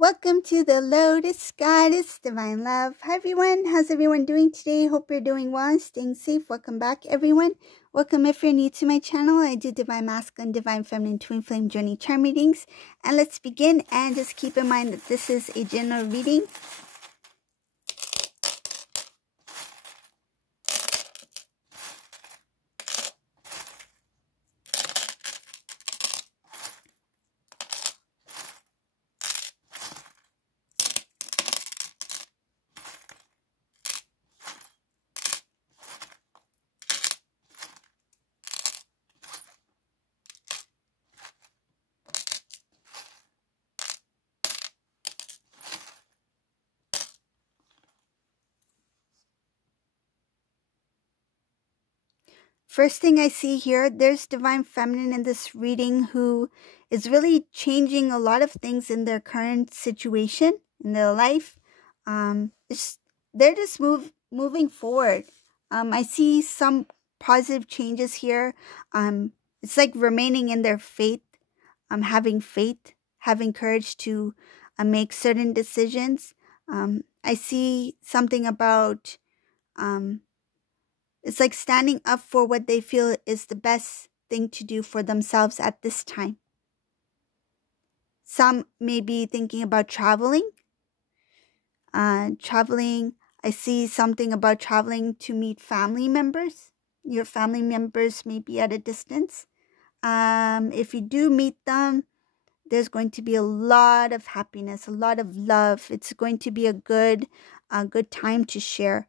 Welcome to the Lotus Goddess Divine Love. Hi everyone, how's everyone doing today? Hope you're doing well and staying safe. Welcome back everyone. Welcome if you're new to my channel. I do Divine Masculine, Divine Feminine, Twin Flame Journey Charm readings. And let's begin, and just keep in mind that this is a general reading. First thing I see here, there's Divine Feminine in this reading who is really changing a lot of things in their current situation, in their life. They're just moving forward. I see some positive changes here. It's like remaining in their faith, having faith, having courage to make certain decisions. I see something about it's like standing up for what they feel is the best thing to do for themselves at this time. Some may be thinking about traveling. I see something about traveling to meet family members. Your family members may be at a distance. If you do meet them, there's going to be a lot of happiness, a lot of love. It's going to be a good time to share.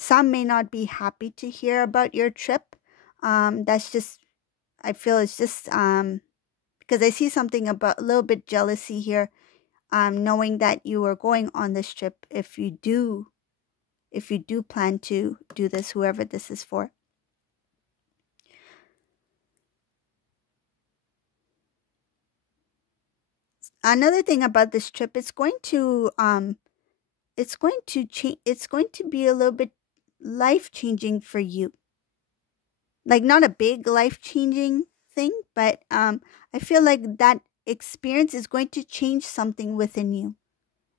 Some may not be happy to hear about your trip. That's just, I feel it's just because I see something about a little bit jealousy here, knowing that you are going on this trip. If you do plan to do this, whoever this is for. Another thing about this trip, it's going to change. It's going to be a little bit life-changing for you. Like not a big life-changing thing, but I feel like that experience is going to change something within you.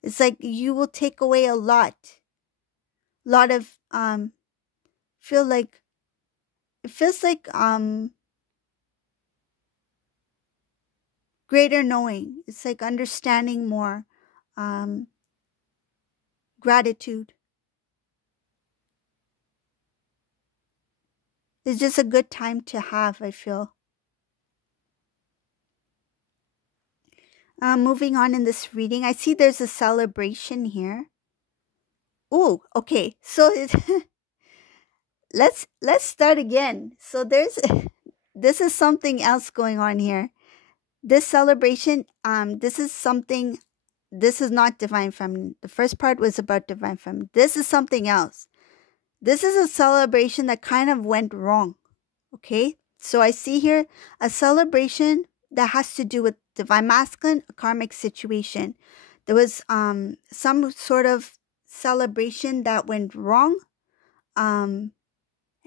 It's like you will take away a lot of it feels like greater knowing. It's like understanding more, gratitude. It's just a good time to have, I feel. Moving on in this reading, I see there's a celebration here. Oh, okay. So let's start again. So this is something else going on here. This celebration, this is not Divine Feminine. The first part was about Divine Feminine. This is something else. This is a celebration that kind of went wrong. Okay? So I see here a celebration that has to do with Divine Masculine, a karmic situation. There was some sort of celebration that went wrong. And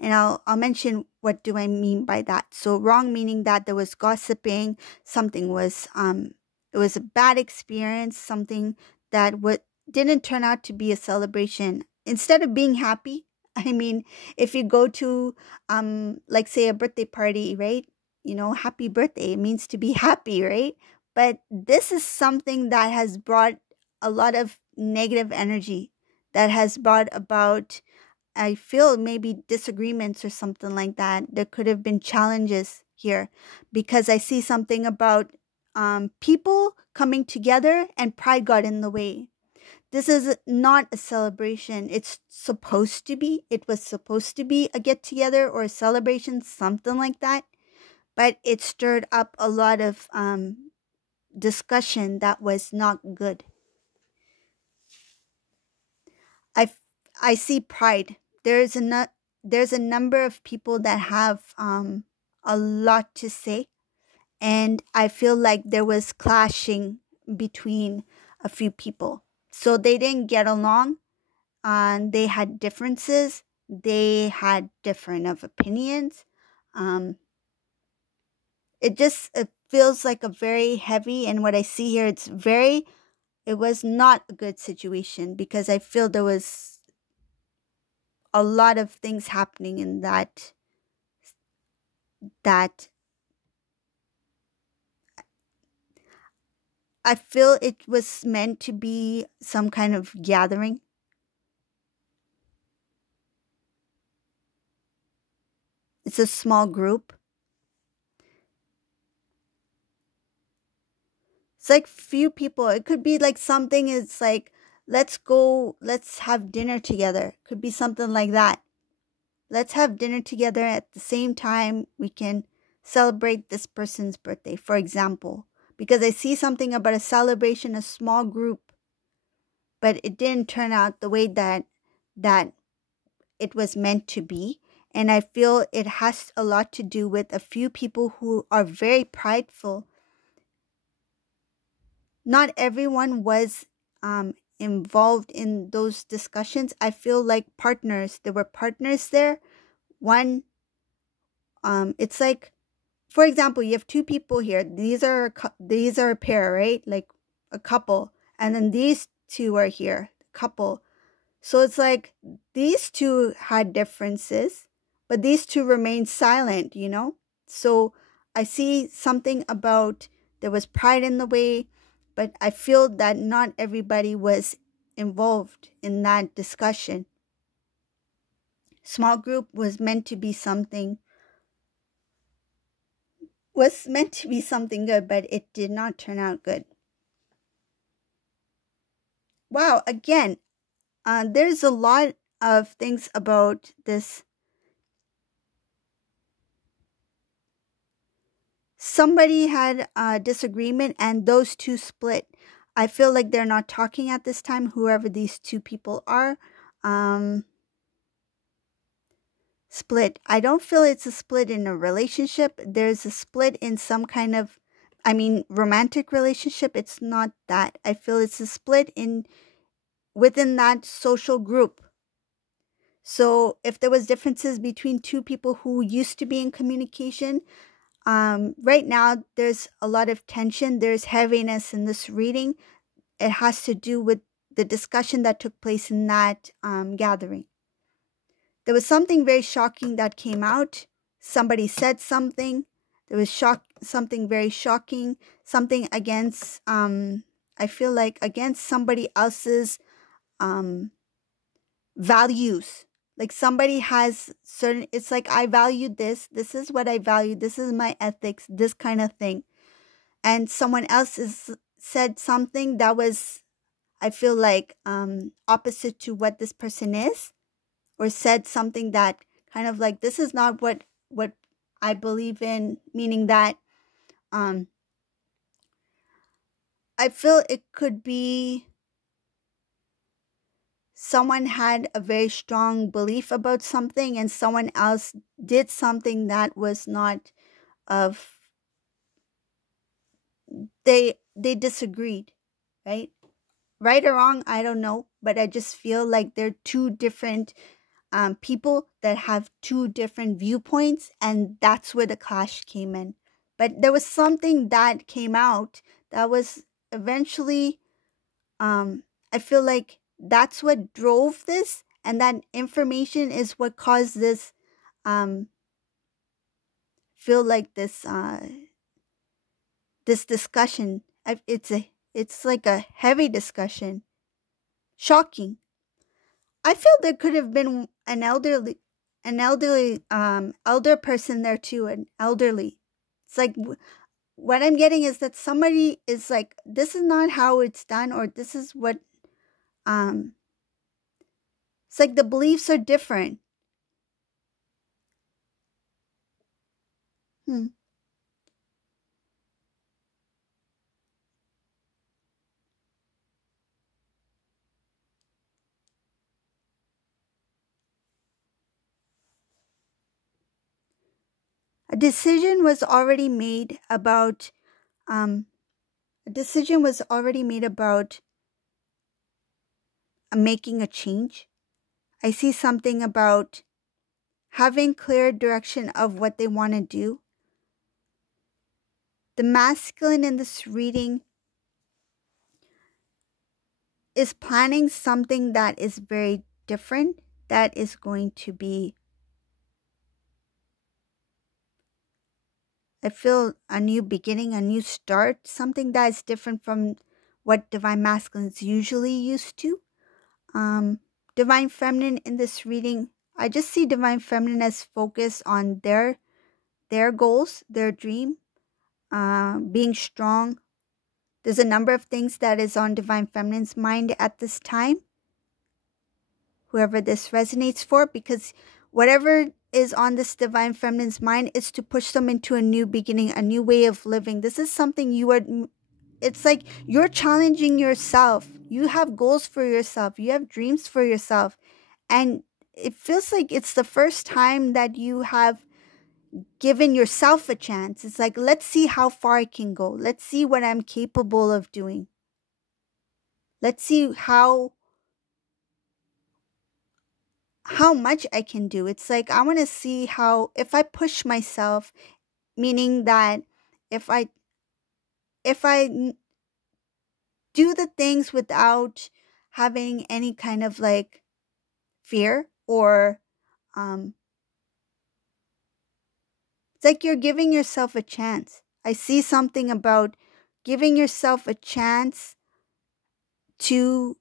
I'll mention what do I mean by that. So wrong meaning that there was gossiping, something was it was a bad experience, something that didn't turn out to be a celebration. Instead of being happy, I mean, if you go to like say a birthday party, right? You know, happy birthday, it means to be happy, right? But this is something that has brought a lot of negative energy, that has brought about, I feel, maybe disagreements or something like that. There could have been challenges here because I see something about people coming together and pride got in the way. This is not a celebration. It's supposed to be. It was supposed to be a get-together or a celebration, something like that. But it stirred up a lot of discussion that was not good. I see pride. There's a number of people that have a lot to say, and I feel like there was clashing between a few people. So they didn't get along, and they had differences. They had different of opinions. It feels like a very heavy, and what I see here, it was not a good situation, because I feel there was a lot of things happening in that I feel it was meant to be some kind of gathering. It's a small group. It's like few people. It could be like something is like, let's have dinner together. Could be something like that. Let's have dinner together at the same time we can celebrate this person's birthday, for example. Because I see something about a celebration, a small group, but it didn't turn out the way that it was meant to be. And I feel it has a lot to do with a few people who are very prideful. Not everyone was involved in those discussions. I feel like there were partners there. One, it's like, for example, you have two people here. These are a pair, right? Like a couple. And then these two are here, couple. So it's like these two had differences, but these two remained silent, you know? So I see something about there was pride in the way, but I feel that not everybody was involved in that discussion. Small group was meant to be something good, but it did not turn out good. Wow, again, there's a lot of things about this. Somebody had a disagreement and those two split. I feel like they're not talking at this time, whoever these two people are. Split. I don't feel it's a split in a relationship. There's a split in some kind of, romantic relationship. It's not that. I feel it's a split within that social group. So if there was differences between two people who used to be in communication, right now there's a lot of tension. There's heaviness in this reading. It has to do with the discussion that took place in that gathering. There was something very shocking that came out. Somebody said something. There was something very shocking. Something against, I feel like against somebody else's values. Like somebody has certain, it's like, I value this. This is what I value. This is my ethics, this kind of thing. And someone else said something that was, I feel like, opposite to what this person is. Or said something that kind of like, this is not what I believe in, meaning that I feel it could be someone had a very strong belief about something and someone else did something that was not of, they disagreed, right? Right or wrong, I don't know, but I just feel like they're two different people that have two different viewpoints, and that's where the clash came in. But there was something that came out that was eventually, I feel like that's what drove this, and that information is what caused this, feel like this, this discussion. It's like a heavy discussion. Shocking. I feel there could have been an elder person there too, an elderly. It's like, what I'm getting is that somebody is like, this is not how it's done, or this is what, it's like the beliefs are different. A decision was already made about, making a change. I see something about having clear direction of what they want to do. The masculine in this reading is planning something that is very different, that is going to be, I feel, a new beginning, a new start, something that is different from what Divine Masculine is usually used to. Divine Feminine in this reading, I just see Divine Feminine as focused on their goals, their dream, being strong. There's a number of things that is on Divine Feminine's mind at this time. Whoever this resonates for, because whatever is on this Divine Feminine's mind is to push them into a new beginning, a new way of living. This is something it's like you're challenging yourself. You have goals for yourself. You have dreams for yourself. And it feels like it's the first time that you have given yourself a chance. It's like, let's see how far I can go. Let's see what I'm capable of doing. Let's see how much I can do. It's like, I want to see how, if I push myself, meaning that if I do the things without having any kind of like fear, or it's like you're giving yourself a chance. I see something about giving yourself a chance to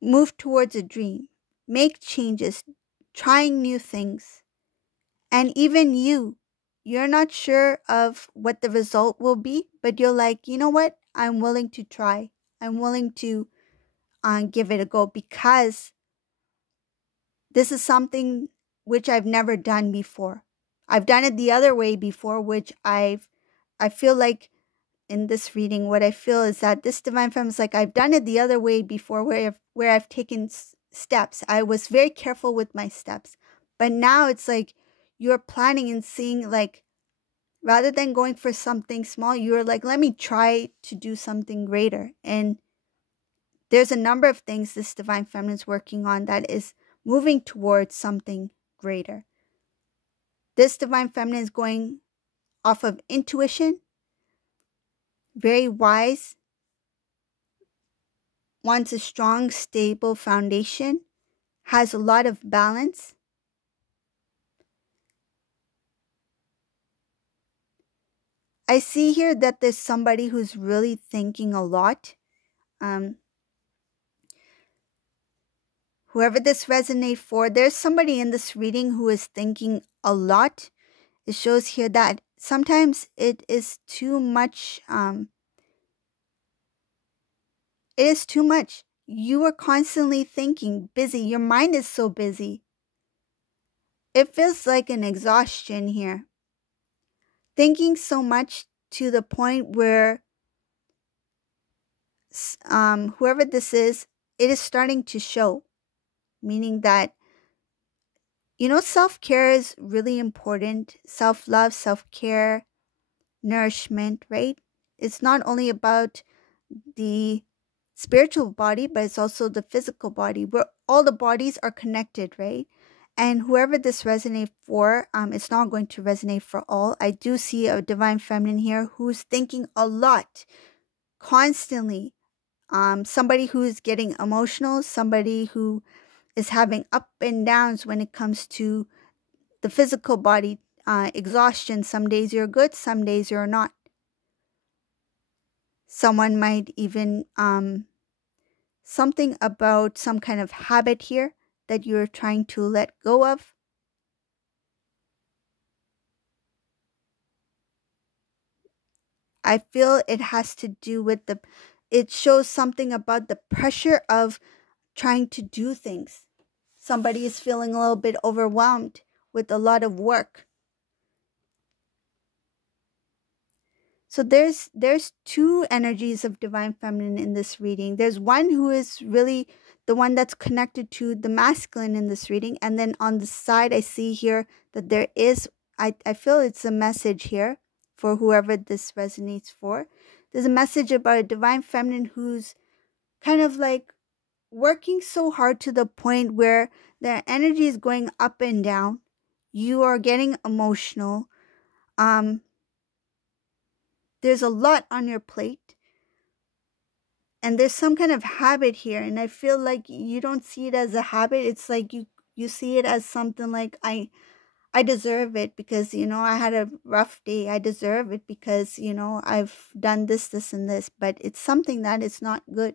move towards a dream, make changes, trying new things. And even you're not sure of what the result will be, but you're like, you know what? I'm willing to try. I'm willing to give it a go, because this is something which I've never done before. I've done it the other way before, which I feel like in this reading, what I feel is that this Divine Feminine is like, I've done it the other way before, where I've taken steps. I was very careful with my steps. But now it's like you're planning and seeing, like, rather than going for something small, you're like, let me try to do something greater. And there's a number of things this Divine Feminine is working on that is moving towards something greater. This Divine Feminine is going off of intuition, very wise, wants a strong, stable foundation, has a lot of balance. I see here that there's somebody who's really thinking a lot. Whoever this resonates for, there's somebody in this reading who is thinking a lot. It shows here that sometimes it is too much. It is too much. You are constantly thinking, busy. Your mind is so busy. It feels like an exhaustion here. Thinking so much to the point where whoever this is, it is starting to show. Meaning that, self-care is really important. Self-love, self-care, nourishment, right? It's not only about the spiritual body, but it's also the physical body, where all the bodies are connected, right? And whoever this resonates for, it's not going to resonate for all. I do see a Divine Feminine here who's thinking a lot, constantly. Somebody who's getting emotional, somebody who is having up and downs when it comes to the physical body, exhaustion. Some days you're good, some days you're not. Someone might even, something about some kind of habit here that you're trying to let go of. I feel it has to do with it shows something about the pressure of trying to do things. Somebody is feeling a little bit overwhelmed with a lot of work. So there's two energies of Divine Feminine in this reading. There's one who is really the one that's connected to the masculine in this reading. And then on the side, I see here that there is, I feel it's a message here for whoever this resonates for. There's a message about a Divine Feminine who's kind of like working so hard to the point where their energy is going up and down. You are getting emotional. there's a lot on your plate, and there's some kind of habit here, and I feel like you don't see it as a habit. It's like you see it as something like, I deserve it because, I had a rough day. I deserve it because, I've done this, and this. But it's something that is not good.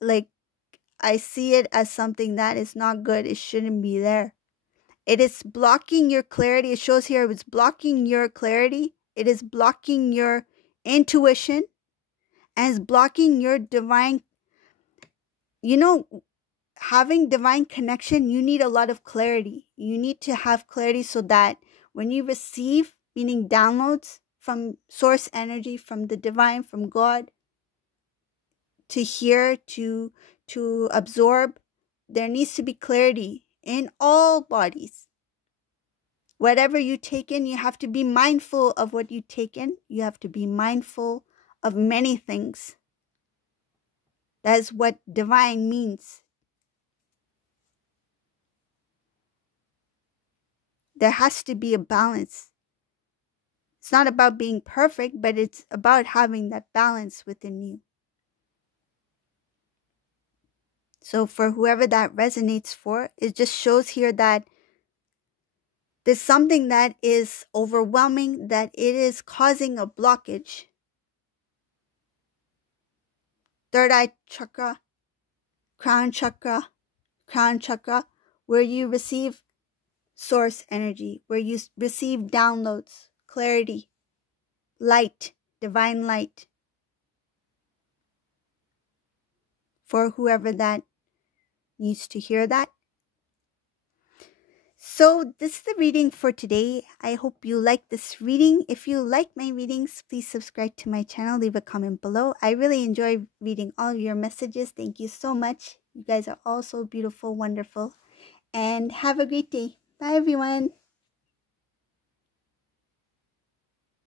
Like, I see it as something that is not good. It shouldn't be there. It is blocking your clarity. It shows here it's blocking your clarity. It is blocking your intuition. And it's blocking your divine, having divine connection. You need a lot of clarity. You need to have clarity so that when you receive, meaning downloads from source energy, from the divine, from God, to hear, to absorb, there needs to be clarity in all bodies. Whatever you take in, you have to be mindful of what you take in. You have to be mindful of many things. That is what divine means. There has to be a balance. It's not about being perfect, but it's about having that balance within you. So for whoever that resonates for, it just shows here that there's something that is overwhelming, that it is causing a blockage. Third eye chakra, crown chakra, where you receive source energy, where you receive downloads, clarity, light, divine light. For whoever that needs to hear that. So this is the reading for today. I hope you like this reading. If you like my readings, please subscribe to my channel. Leave a comment below. I really enjoy reading all of your messages. Thank you so much. You guys are all so beautiful, wonderful. And have a great day. Bye, everyone.